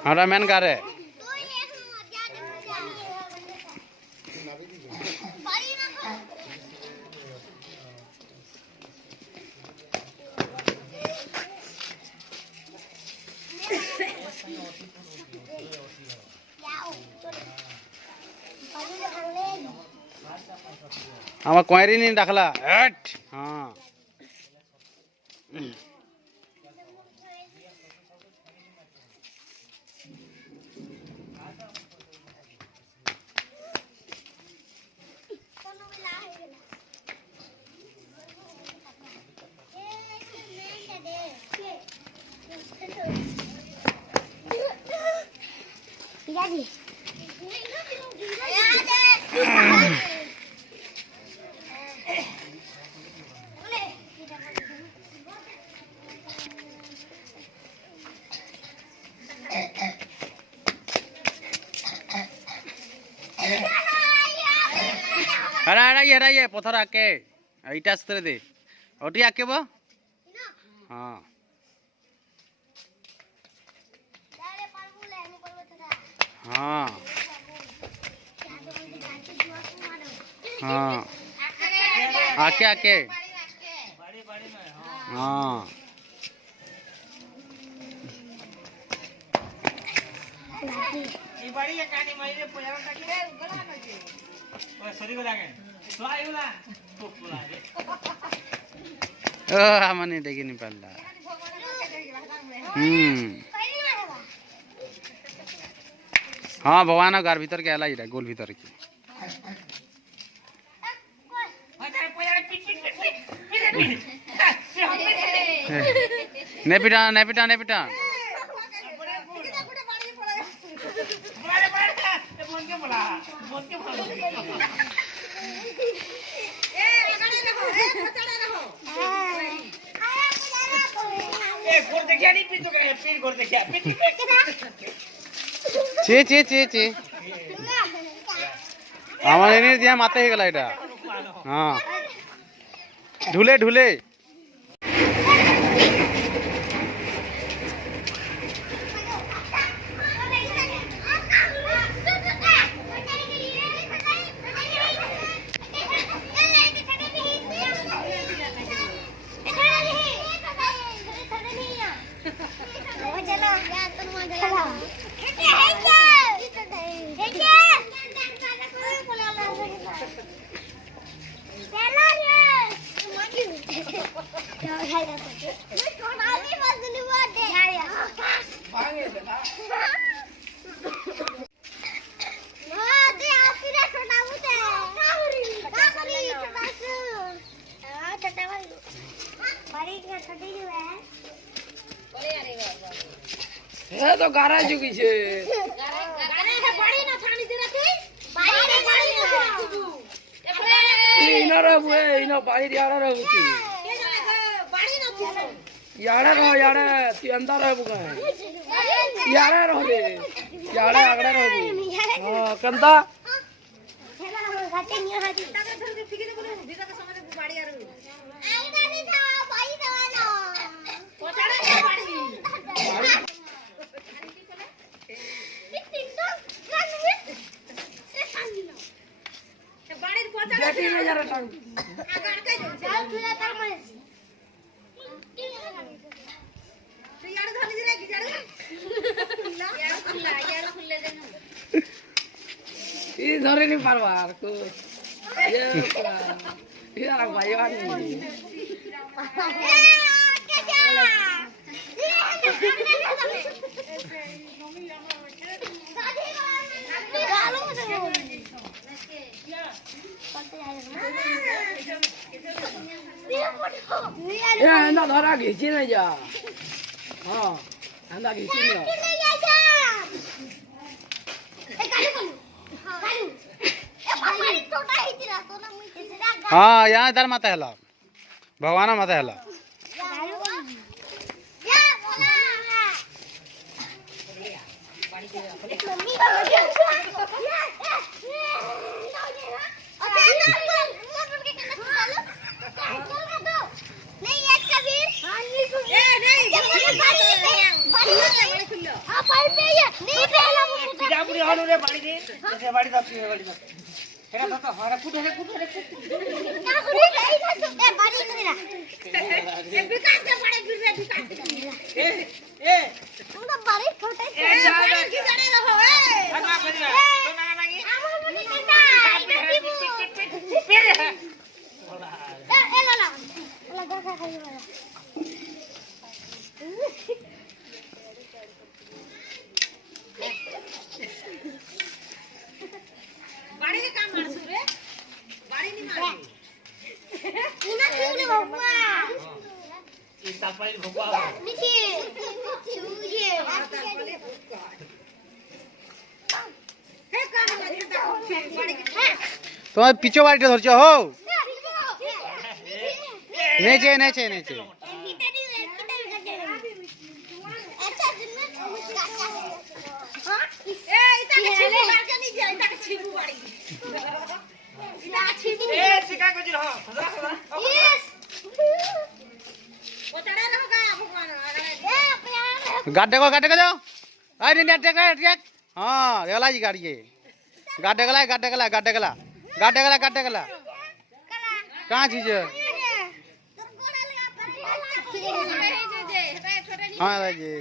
हमारा main car है हमारा क्वारी नहीं दाखला हट हाँ हराइए पथर आके इटा आस्ते दे ओटी आके बो हाँ हाँ हाँ आके आके हाँ हमने देखी नहीं पाला हाँ भगवान घर भीतर के अलाई गोल भीतर की ने पिटा ने पिटा ने पिटा चे चे चे चे हमारे ने दिया माते ही गला इटा हाँ ढूले ढूले ये तो गारा चुकी छे गारा है बड़ी ना छानी दे रखी बाड़ी रे बाड़ी इना रे बुए इना बाड़ी यारा रे होती ये जाने बाड़ी ना थी यारा रो यारा ती अंदर है बुगा यारा रो रे यारा आगड़ा रो हां कंदा खेला घाटे निया हाती ताका घर के फिके बोले भीतर के समय बाड़ी यार आई दादी था बाई दवाना पोचाड़ा के बाड़ी बैठी ले जरा टांग आगाड़ के जाल खुला तार में तो यार धनी रे की जड़ यार खुले देना ई धरे नहीं पारवार को ये यार भाई वाली ये ना धरा घिची नहीं जा हाँ अंदा घिची नहीं हाँ यहाँ इधर मत हला भगवान मत हला नु रे बाड़ी दे से बाड़ी दस बाड़ी दस हेरा तो हरा कुट क्या करे जाई ना तू ए बाड़ी करे ना ए विकास के बड़े फिर रे विकास ए तुम तो बड़ी छोटे ए की करे रहो ए भगवा करी तो ना लागी हम नहीं करता फिर ए ला लगा खा खाई वाला बाड़ी के काम मारसु रे बाड़ी नहीं मारे इना छुले भगवा ई तापाई भगवा निची छुजे तापाले भगवा हे काम लगे ता बाड़ी के तुम्हारे पीछे बाड़ी धरछ हो नेचे नेचे नेचे गाड्डे को जाओ अरे नेट टेक हाँ रेला जी गाड़ी गाड्डे गला कहाँ चीज हाँ जी